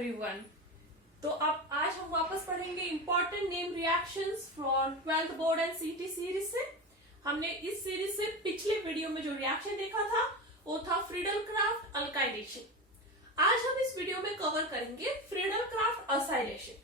Everyone. तो अब आज हम वापस पढ़ेंगे important name reactions from 12th board and सीटी सीरीज से। हमने इस सीरीज से पिछले वीडियो में जो रिएक्शन देखा था वो था फ्रीडल-क्राफ्ट अल्काइलेशन। आज हम इस वीडियो में कवर करेंगे फ्रीडल-क्राफ्ट असाइलेशन।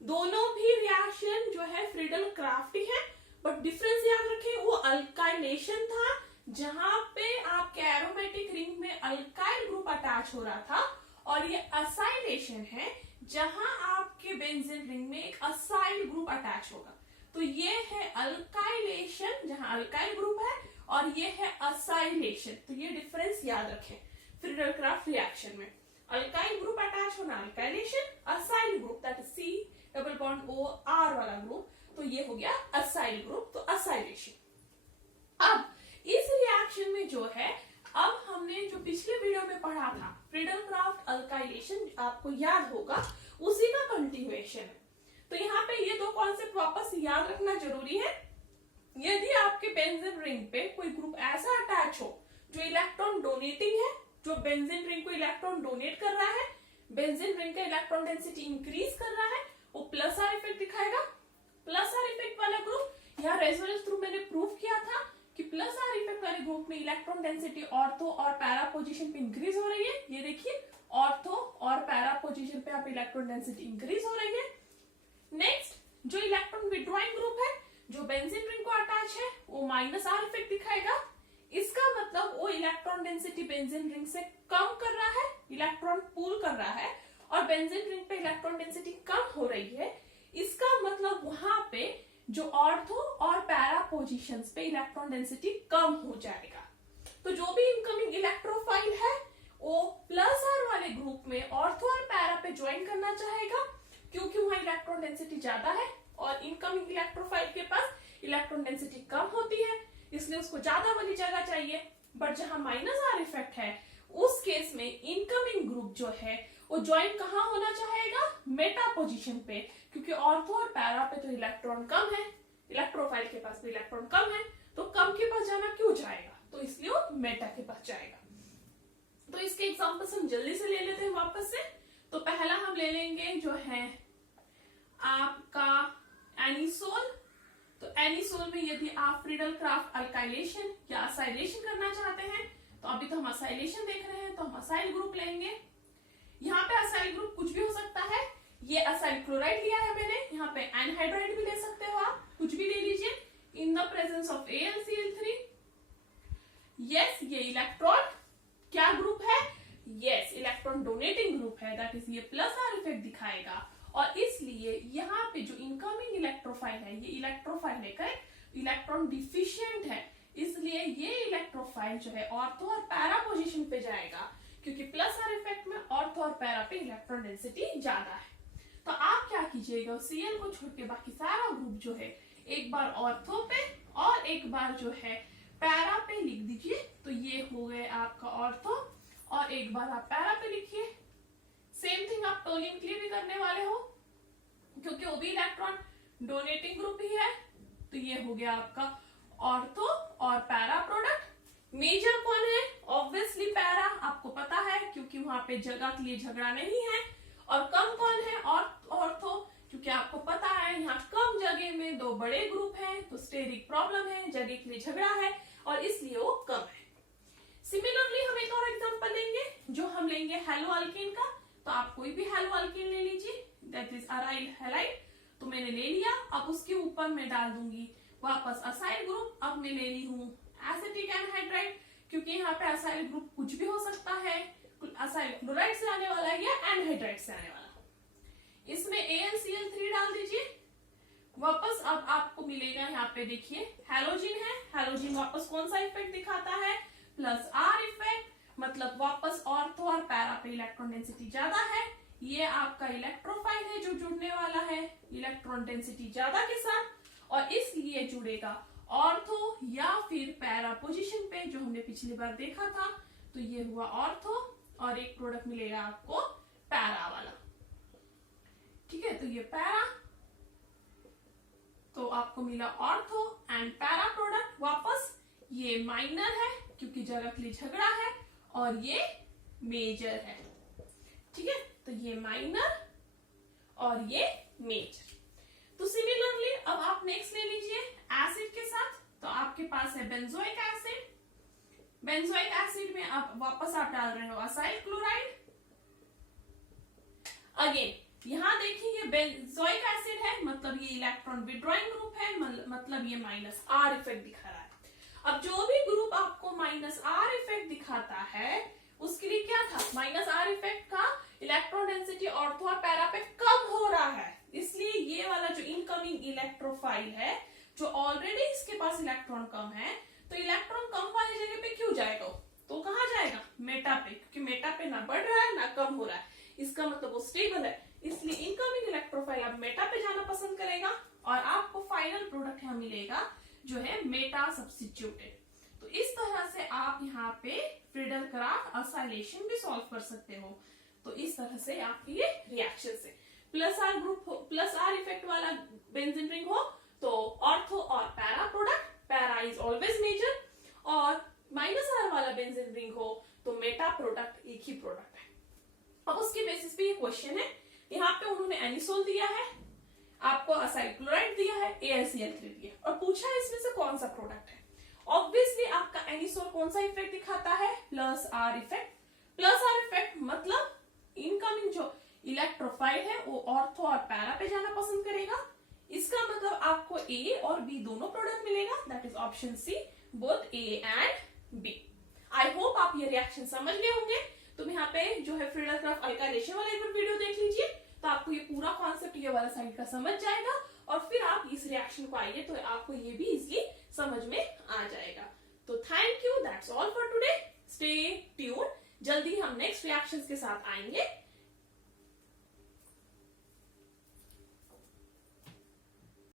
दोनों भी रिएक्शन जो है फ्रीडल-क्राफ्ट ही है, बट डिफरेंस याद रखें, वो अल्काइलेशन था जहां पे आपके एरोमेटिक रिंग में अल्काइल ग्रुप अटैच हो रहा था, और ये असाइलेशन है जहां आपके बेंजीन रिंग में एक असाइल ग्रुप अटैच होगा। तो ये है अल्काइलेशन जहां अल्काइल ग्रुप है, और ये है असाइलेशन। तो ये डिफरेंस याद रखें फ्रीडल-क्राफ्ट रिएक्शन में। अल्काइल ग्रुप अटैच होना alkylation, acyl group that is C double bond O R वाला ग्रुप, तो ये हो गया असाइल ग्रुप, तो असाइलेशन। अब इस रिएक्शन में जो है, अब हमने जो पिछले वीडियो में पढ़ा था फ्रीडल-क्राफ्ट अल्काइलेशन, आपको याद होगा, उसी का कंटिन्यूएशन है। तो यहाँ पे ये दो कॉन्सेप्ट वापस याद रखना जरूरी है। यदि आपके बेंजीन रिंग पे कोई ग्रुप ऐसा अटैच हो जो इलेक्ट्रॉन डोनेटिंग है, जो बेंजीन रिंग को इलेक्ट्रॉन डोनेट कर रहा है, बेंजीन रिंग का इलेक्ट्रॉन डेंसिटी इंक्रीज कर रहा है, वो प्लस आर इफेक्ट दिखाएगा। प्लस आर इफेक्ट वाला ग्रुप, यहाँ रेजोनेंस थ्रू मैंने प्रूव किया था कि प्लस आर इफेक्ट वाले ग्रुप में इलेक्ट्रॉन डेंसिटी ऑर्थो और पैरा पोजीशन पे इंक्रीज हो रही है। ये देखिए, ऑर्थो और पैरा पोजीशन पे आप इलेक्ट्रॉन डेंसिटी इंक्रीज हो रही है। नेक्स्ट, जो इलेक्ट्रॉन विड्रॉइंग ग्रुप है जो बेंजीन रिंग को अटैच है, वो माइनस आर इफेक्ट दिखाएगा। इसका मतलब वो इलेक्ट्रॉन डेंसिटी बेंजीन रिंग से कम कर रहा है, इलेक्ट्रॉन पूल कर रहा है, और बेंजीन रिंग पे इलेक्ट्रॉन डेंसिटी कम हो रही है। इसका मतलब वहां पे जो ऑर्थो और पैरा पोजीशंस पे इलेक्ट्रॉन डेंसिटी कम हो जाएगा। तो जो भी इनकमिंग इलेक्ट्रोफाइल है वो प्लस आर वाले ग्रुप में ऑर्थो और पैरा पे ज्वाइन करना चाहेगा, क्योंकि वहां इलेक्ट्रॉन डेंसिटी ज्यादा है और इनकमिंग इलेक्ट्रोफाइल के पास इलेक्ट्रॉन डेंसिटी कम होती है, इसलिए उसको ज्यादा वाली जगह चाहिए। बट जहां माइनस आर इफेक्ट है, उस केस में इनकमिंग ग्रुप जो है वो ज्वाइन कहाँ होना चाहेगा? मेटा पोजीशन पे, क्योंकि ऑर्थो और पैरा पे तो इलेक्ट्रॉन कम है, इलेक्ट्रोफाइल के पास भी इलेक्ट्रॉन कम है, तो कम के पास जाना क्यों जाएगा? तो इसलिए वो मेटा के पास जाएगा। तो इसके एग्जांपल्स हम जल्दी से ले लेते हैं वापस से। तो पहला हम ले लेंगे जो है आपका एनिसोल। तो एनिसोल में यदि आप फ्रीडल-क्राफ्ट अल्काइलेशन या असाइलेशन करना चाहते हैं, तो अभी तो हम असाइलेशन देख रहे हैं, तो हम असाइल ग्रुप लेंगे। यहाँ पे असाइल ग्रुप कुछ भी हो सकता है। ये असाइल क्लोराइड लिया है मैंने, यहाँ पे एनहाइड्राइड भी ले सकते हो आप, कुछ भी ले लीजिए। In the presence of AlCl3। Yes, ये इलेक्ट्रॉन क्या ग्रुप है? यस, इलेक्ट्रॉन डोनेटिंग ग्रुप है, दैट इज ये प्लस आर इफेक्ट दिखाएगा। और इसलिए यहाँ पे जो इनकमिंग इलेक्ट्रोफाइल है, ये इलेक्ट्रोफाइल लेकर इलेक्ट्रॉन डिफिशियंट है, इसलिए ये इलेक्ट्रोफाइल जो है ऑर्थो और पैरा पोजीशन पे जाएगा, क्योंकि प्लस आर इफेक्ट में ऑर्थो और पैरा पे इलेक्ट्रॉन डेंसिटी ज्यादा है। तो आप क्या कीजिएगा, Cl को छोड़ के बाकी सारा ग्रुप जो है एक बार ऑर्थो पे और एक बार जो है पैरा पे लिख दीजिए। तो ये हो गए आपका ऑर्थो, और एक बार आप पैरा पे लिखिए। सेम थिंग आप टोलिन के लिए भी करने वाले हो, क्योंकि वो भी इलेक्ट्रॉन डोनेटिंग ग्रुप ही है। तो ये हो गया आपका ऑर्थो और पैरा प्रोडक्ट। मेजर कौन है? ऑब्वियसली पैरा, आपको पता है, क्योंकि वहां पे जगह के लिए झगड़ा नहीं है। और कम कौन है? ऑर्थो, क्योंकि आपको पता है यहाँ कम जगह में दो बड़े ग्रुप हैं, तो स्टेरिक प्रॉब्लम है, जगह के लिए झगड़ा है, और इसलिए वो कम है। सिमिलरली हम एक और एग्जांपल लेंगे, जो हम लेंगे हेलो अल्केन का। तो आप कोई भी हेलो अल्केन ले लीजिए, दैट इज अराइल हैलाइड। तो मैंने ले लिया, अब उसके ऊपर मैं डाल दूंगी वापस असाइल ग्रुप। अब मैं ले ली हूँ एसिटिक एनहाइड्राइड, क्योंकि यहाँ पे असाइल ग्रुप कुछ भी हो सकता है, असाइल क्लोराइड से आने वाला है या एनहाइड्राइड से आने वाला। इसमें AlCl3 डाल दीजिए वापस। अब आपको मिलेगा यहाँ पे, देखिए हैलोजिन है, हैलोजिन वापस कौन सा इफेक्ट दिखाता है? प्लस आर इफेक्ट, मतलब वापस ऑर्थो और पैरा पे इलेक्ट्रॉन डेंसिटी ज्यादा है। ये आपका इलेक्ट्रोफाइल है जो जुड़ने वाला है इलेक्ट्रॉन डेंसिटी ज्यादा के साथ, और इसलिए जुड़ेगा ऑर्थो या फिर पैरा पोजीशन पे, जो हमने पिछली बार देखा था। तो ये हुआ ऑर्थो, और एक प्रोडक्ट मिलेगा आपको पैरा वाला। ठीक है, तो ये पैरा, तो आपको मिला ऑर्थो एंड पैरा प्रोडक्ट वापस। ये माइनर है क्योंकि जगह के लिए झगड़ा है, और ये मेजर है। ठीक है, तो तो ये माइनर और ये मेजर। तो सिमिलरली अब आप नेक्स्ट ले लीजिए एसिड के साथ। तो आपके पास है बेंजोइक एसिड। बेंजोइक एसिड में आप वापस आप डाल रहे हो असाइल क्लोराइड। अगेन यहां देखिए ये बेंजोइक एसिड है, मतलब ये इलेक्ट्रॉन विड्रॉइंग ग्रुप है, मतलब ये माइनस आर इफेक्ट दिखा रहा है। अब जो भी ग्रुप आपको माइनस आर इफेक्ट दिखाता है उसके लिए क्या था, माइनस आर इफेक्ट का इलेक्ट्रॉन डेंसिटी ऑर्थो और पैरा पे कम हो रहा है, इसलिए ये वाला जो इनकमिंग इलेक्ट्रोफाइल है जो ऑलरेडी इसके पास इलेक्ट्रॉन कम है, तो इलेक्ट्रॉन कम वाली जगह पे क्यों जाएगा, तो कहां जाएगा, मेटा पे, क्योंकि मेटा पे ना बढ़ रहा है ना कम हो रहा है, इसका मतलब वो स्टेबल है, इसलिए इनकमिंग इलेक्ट्रोफाइल अब मेटा पे जाना पसंद करेगा और आपको फाइनल प्रोडक्ट यहाँ मिलेगा जो है मेटा सब्स्टिट्यूटेड। तो इस तरह से आप यहाँ पे फ्रीडल क्राफ्ट असाइलेशन भी सॉल्व कर सकते हो। तो इस तरह से आपके ये रिएक्शन से प्लस आर ग्रुप हो, प्लस आर इफेक्ट वाला बेंजीन रिंग हो तो ऑर्थो और para product, para is always major, और माइनस आर वाला बेंजीन रिंग हो तो मेटा प्रोडक्ट एक ही प्रोडक्ट है। अब उसके बेसिस पे ये क्वेश्चन है, यहाँ पे उन्होंने एनिसोल दिया है, आपको असाइल क्लोराइड दिया है, AlCl3 दिया और पूछा है इसमें से कौन सा प्रोडक्ट है। ऑब्वियसली आपका एनिसोल कौन सा इफेक्ट दिखाता है, plus are effect. Plus are effect मतलब इनकमिंग जो इलेक्ट्रोफाइल है वो ऑर्थो और पैरा पे जाना पसंद करेगा, इसका मतलब आपको A और B दोनों प्रोडक्ट मिलेगा, that is option C, both A and B। I hope आप ये रिएक्शन समझ गए होंगे। तुम यहाँ पे जो है फ्रीडल क्राफ्ट अल्काइलेशन वाला एक बार वीडियो देख लीजिए, तो आपको ये पूरा कॉन्सेप्ट ये वाला साइड का समझ जाएगा और फिर आप इस रिएक्शन को आइए तो आपको ये भी इजीली समझ में आ जाएगा। तो thank you, that's all for today, stay tune, जल्दी हम नेक्स्ट रिएक्शंस के साथ आएंगे।